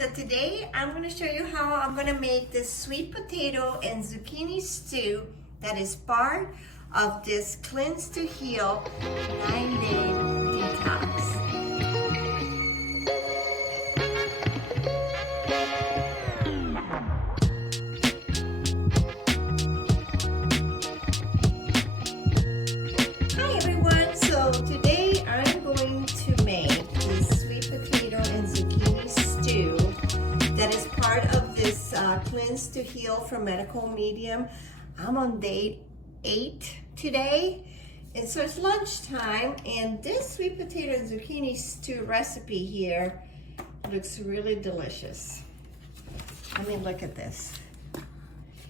So today I'm going to show you how I'm going to make this sweet potato and zucchini stew that is part of this Cleanse to Heal 9-day detox. Hi everyone, so today I'm going to make this sweet potato and zucchini stew that is part of this Cleanse to Heal from Medical Medium. I'm on day 8 today, and so it's lunchtime, and this sweet potato and zucchini stew recipe here looks really delicious. I mean, look at this.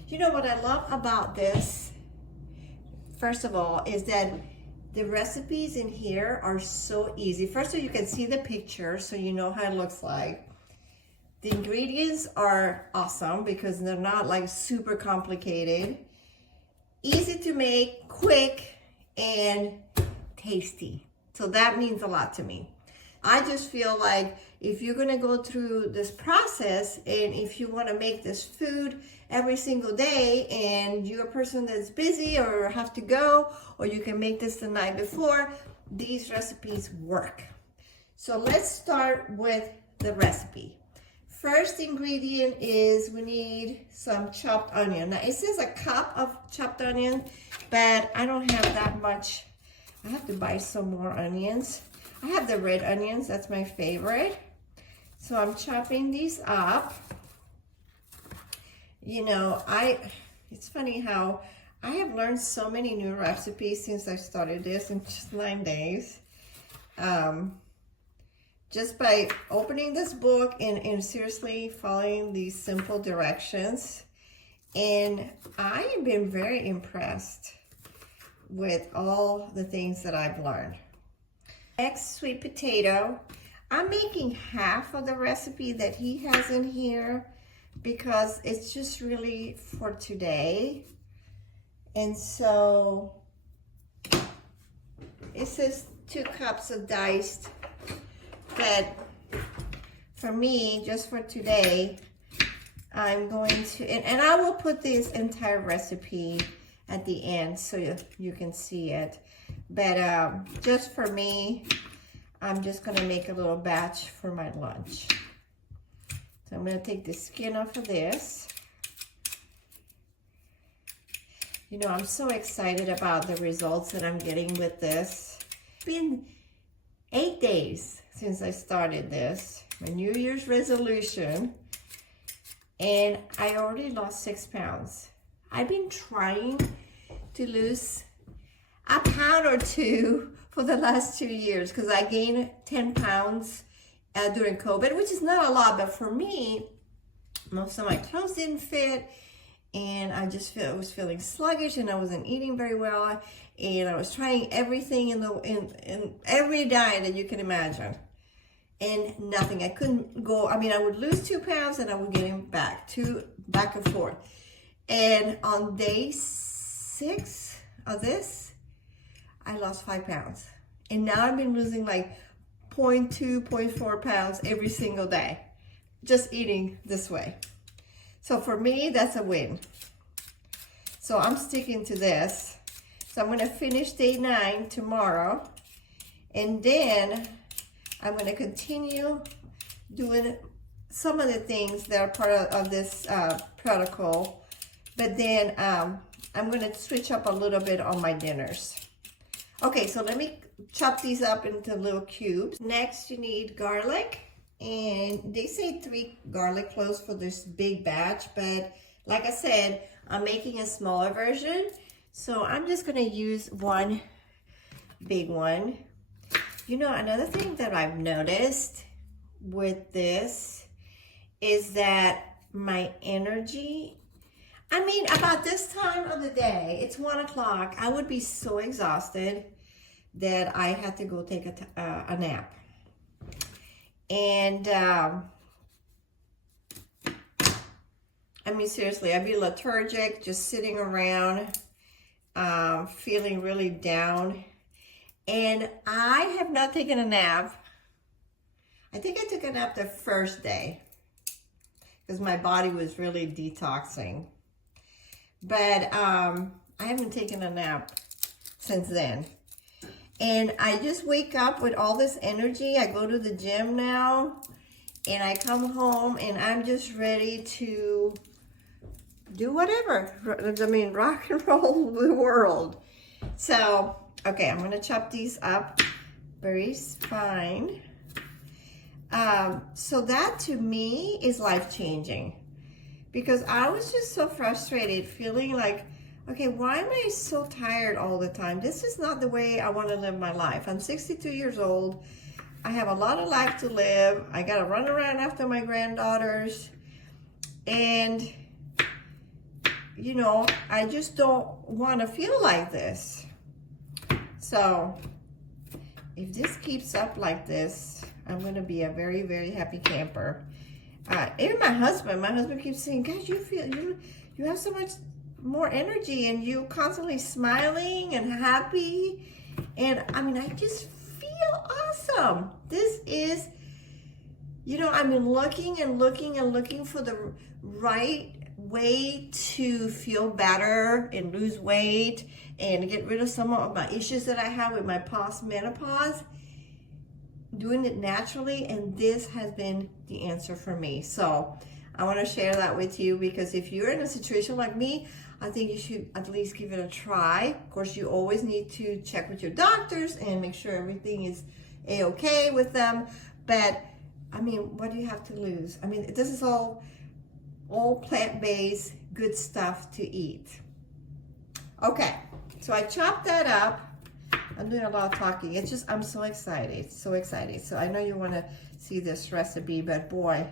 You know what I love about this, first of all, is that the recipes in here are so easy. First of all, you can see the picture so you know how it looks like. The ingredients are awesome because they're not like super complicated. Easy to make, quick, and tasty. So that means a lot to me. I just feel like if you're gonna go through this process and if you wanna make this food every single day and you're a person that's busy or have to go, or you can make this the night before, these recipes work. So let's start with the recipe. First ingredient is we need some chopped onion. Now it says a cup of chopped onion, but I don't have that much. I have to buy some more onions. I have the red onions, that's my favorite. So I'm chopping these up. You know, it's funny how I have learned so many new recipes since I started this in just 9 days. Just by opening this book and seriously following these simple directions. And I have been very impressed with all the things that I've learned. Next, sweet potato. I'm making half of the recipe that he has in here because it's just really for today. And so it says 2 cups of diced. But for me, just for today, I'm going to, and I will put this entire recipe at the end so you can see it. But just for me, I'm just gonna make a little batch for my lunch. So I'm gonna take the skin off of this. You know, I'm so excited about the results that I'm getting with this. It's been 8 days since I started this, my New Year's resolution, and I already lost 6 pounds. I've been trying to lose a pound or 2 for the last 2 years because I gained 10 pounds during COVID, which is not a lot, but for me, most of my clothes didn't fit, and I just was feeling sluggish, and I wasn't eating very well, and I was trying everything in every diet that you can imagine, and nothing. I couldn't go. I mean, I would lose 2 pounds, and I would get them back and forth. And on day 6 of this, I lost 5 pounds, and now I've been losing like 0.2, 0.4 pounds every single day, just eating this way. So for me, that's a win. So I'm sticking to this. So I'm gonna finish day 9 tomorrow. And then I'm gonna continue doing some of the things that are part of this protocol. But then I'm gonna switch up a little bit on my dinners. Okay, so let me chop these up into little cubes. Next, you need garlic. And they say 3 garlic cloves for this big batch, but like I said, I'm making a smaller version, so I'm just gonna use 1 big one. You know, another thing that I've noticed with this is that my energy, I mean, about this time of the day, it's 1 o'clock, I would be so exhausted that I had to go take a nap. And I mean, seriously, I'd be lethargic, just sitting around, feeling really down. And I have not taken a nap. I think I took a nap the first day. because my body was really detoxing. But I haven't taken a nap since then. And I just wake up with all this energy. I go to the gym now, and I come home, and I'm just ready to do whatever. I mean, rock and roll the world. So, okay, I'm going to chop these up very fine. So that to me is life-changing, because I was just so frustrated, feeling like, okay, why am I so tired all the time? This is not the way I want to live my life. I'm 62 years old. I have a lot of life to live. I got to run around after my granddaughters. And, you know, I just don't want to feel like this. So, if this keeps up like this, I'm going to be a very, very happy camper. Even my husband keeps saying, gosh, you have so much more energy, and you constantly smiling and happy. And I mean, I just feel awesome. This is, you know, I've been looking and looking and looking for the right way to feel better and lose weight and get rid of some of my issues that I have with my post-menopause. Doing it naturally, and this has been the answer for me. So I want to share that with you, because if you're in a situation like me, I think you should at least give it a try. Of course, you always need to check with your doctors and make sure everything is a-okay with them. But I mean, what do you have to lose? I mean, this is all plant-based, good stuff to eat. Okay, so I chopped that up. I'm doing a lot of talking. It's just, I'm so excited, so excited. So I know you want to see this recipe, but boy,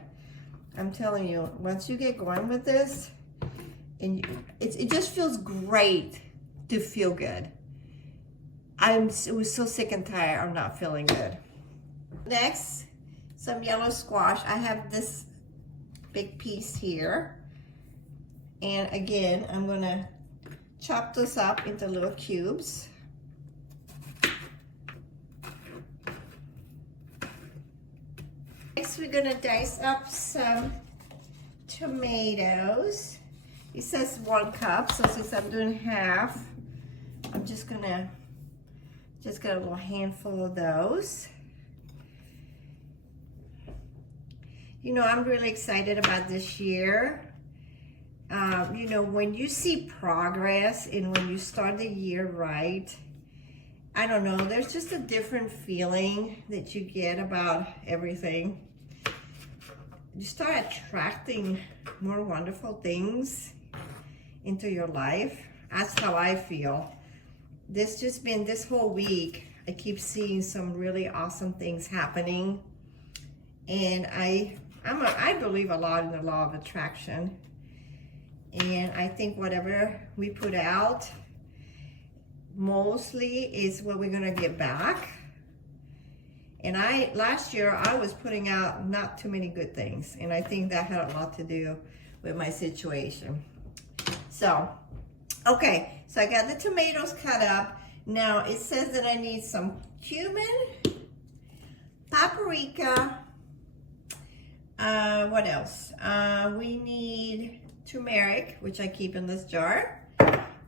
I'm telling you, once you get going with this, and it just feels great to feel good. I was so sick and tired of not feeling good. Next, some yellow squash. I have this big piece here. And again, I'm gonna chop this up into little cubes. Next, we're gonna dice up some tomatoes. It says 1 cup, so since I'm doing half, I'm just gonna get a little handful of those. You know, I'm really excited about this year. You know, when you see progress and when you start the year right, I don't know, there's just a different feeling that you get about everything. You start attracting more wonderful things into your life. That's how I feel. This whole week, I keep seeing some really awesome things happening. And I believe a lot in the law of attraction. And I think whatever we put out, mostly is what we're gonna get back. And last year, I was putting out not too many good things. And I think that had a lot to do with my situation. So, okay, so I got the tomatoes cut up. Now it says that I need some cumin, paprika, what else? We need turmeric, which I keep in this jar,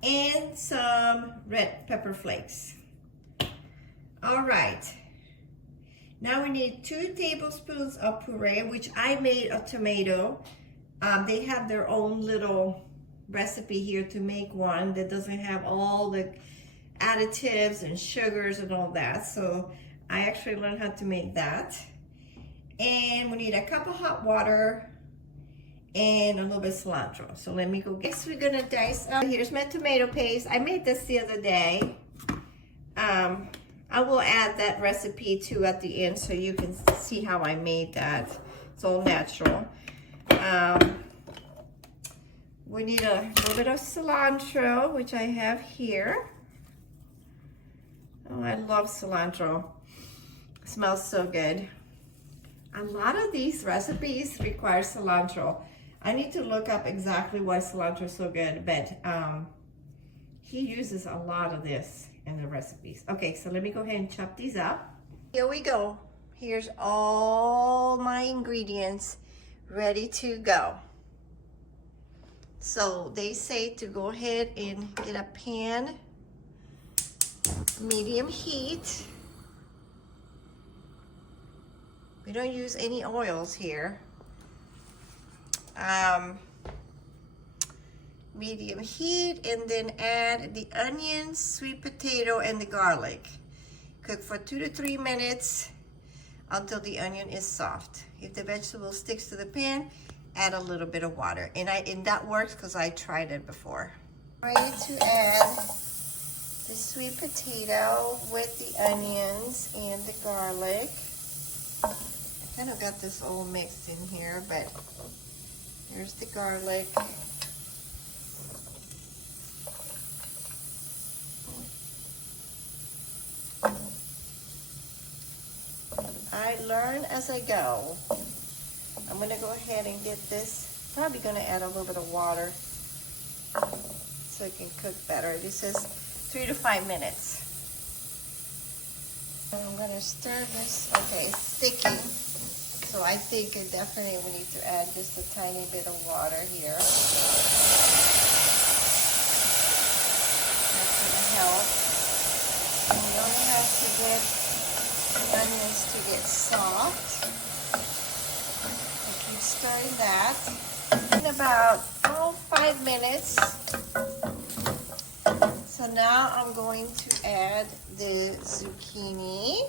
and some red pepper flakes. All right. Now we need 2 tablespoons of puree, which I made a tomato. They have their own little recipe here to make one that doesn't have all the additives and sugars and all that. So I actually learned how to make that. And we need a cup of hot water and a little bit of cilantro. So let me go get. Next, we're gonna dice up. Here's my tomato paste. I made this the other day. I will add that recipe too at the end so you can see how I made that. It's all natural. We need a little bit of cilantro, which I have here. Oh, I love cilantro. It smells so good. A lot of these recipes require cilantro. I need to look up exactly why cilantro is so good, but he uses a lot of this in the recipes. Okay, so let me go ahead and chop these up. Here we go. Here's all my ingredients ready to go. So they say to go ahead and get a pan, medium heat. We don't use any oils here. Medium heat, and then add the onions, sweet potato, and the garlic. Cook for 2 to 3 minutes until the onion is soft. If the vegetable sticks to the pan, add a little bit of water. And that works because I tried it before. Ready to add the sweet potato with the onions and the garlic. I kind of got this all mixed in here, but here's the garlic. I learn as I go. I'm gonna go ahead and get this, probably gonna add a little bit of water so it can cook better. This is 3 to 5 minutes. And I'm gonna stir this. Okay, it's sticking. So I think definitely we need to add just a tiny bit of water here. That's gonna help. And you only have to get the onions to get soft. So keep stirring that. In about 5 minutes. So now I'm going to add the zucchini.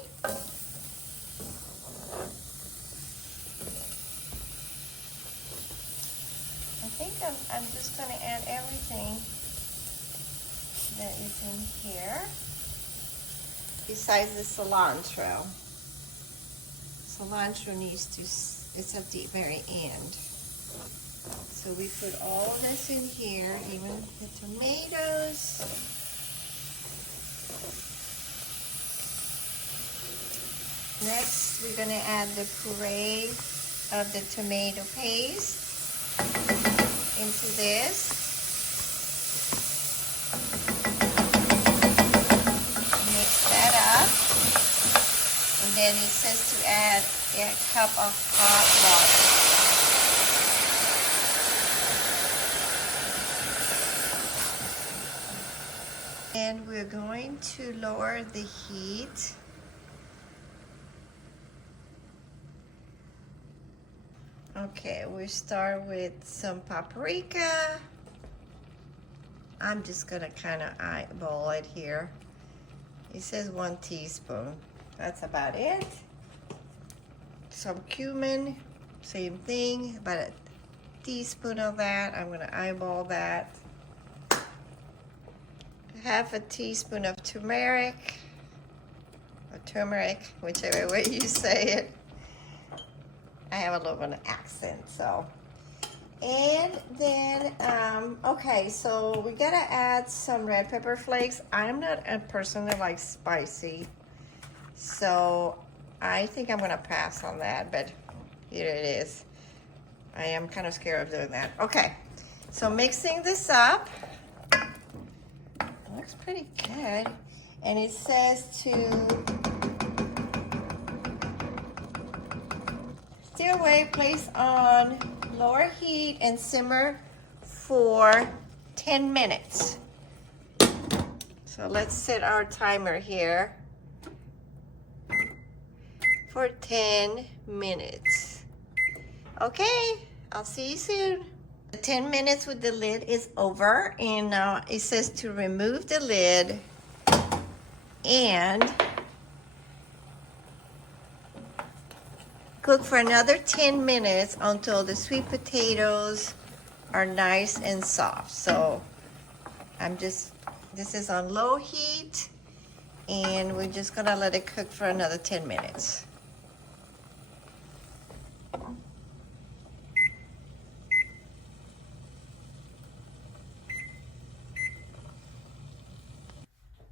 I think I'm just going to add everything that is in here. Besides the cilantro. Cilantro needs to, it's at the very end. So we put all of this in here, even the tomatoes. Next, we're gonna add the puree of the tomato paste into this. Mix that up. And then it says to add a cup of hot water. And we're going to lower the heat. Okay, we start with some paprika. I'm just gonna kind of eyeball it here. It says 1 teaspoon. That's about it. Some cumin, same thing, about a teaspoon of that. I'm gonna eyeball that. Half a teaspoon of turmeric, or turmeric, whichever way you say it. I have a little bit of an accent, so. And then, okay, so we gotta add some red pepper flakes. I'm not a person that likes spicy, so I think I'm gonna pass on that, but here it is. I am kind of scared of doing that. Okay, so mixing this up. Looks pretty good. And it says to stir away, place on lower heat and simmer for 10 minutes. So let's set our timer here for 10 minutes. Okay, I'll see you soon. The 10 minutes with the lid is over, and it says to remove the lid and cook for another 10 minutes until the sweet potatoes are nice and soft. So this is on low heat, and we're just gonna let it cook for another 10 minutes.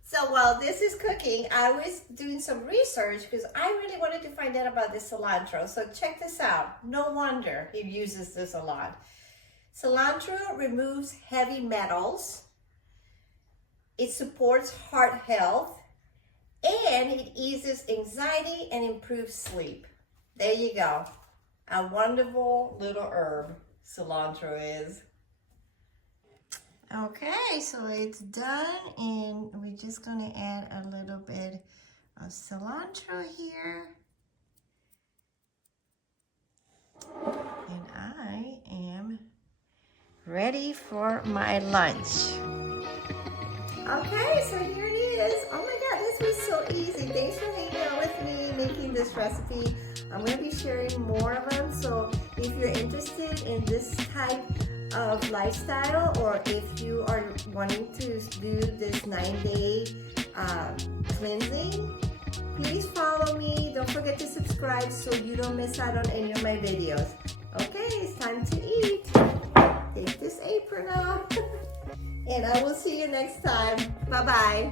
So while this is cooking, I was doing some research because I really wanted to find out about the cilantro. So check this out. No wonder he uses this a lot. Cilantro removes heavy metals. It supports heart health, and it eases anxiety and improves sleep. There you go. a wonderful little herb, cilantro is. Okay, so it's done, and we're just gonna add a little bit of cilantro here. And I am ready for my lunch. Okay, so here it is. Oh my God, this was so easy. Thanks for hanging out with me, making this recipe. I'm gonna be sharing more of them, so if you're interested in this type of lifestyle, or if you are wanting to do this 9-day cleansing, please follow me. Don't forget to subscribe so you don't miss out on any of my videos. Okay, it's time to eat. Take this apron off. And I will see you next time. Bye-bye.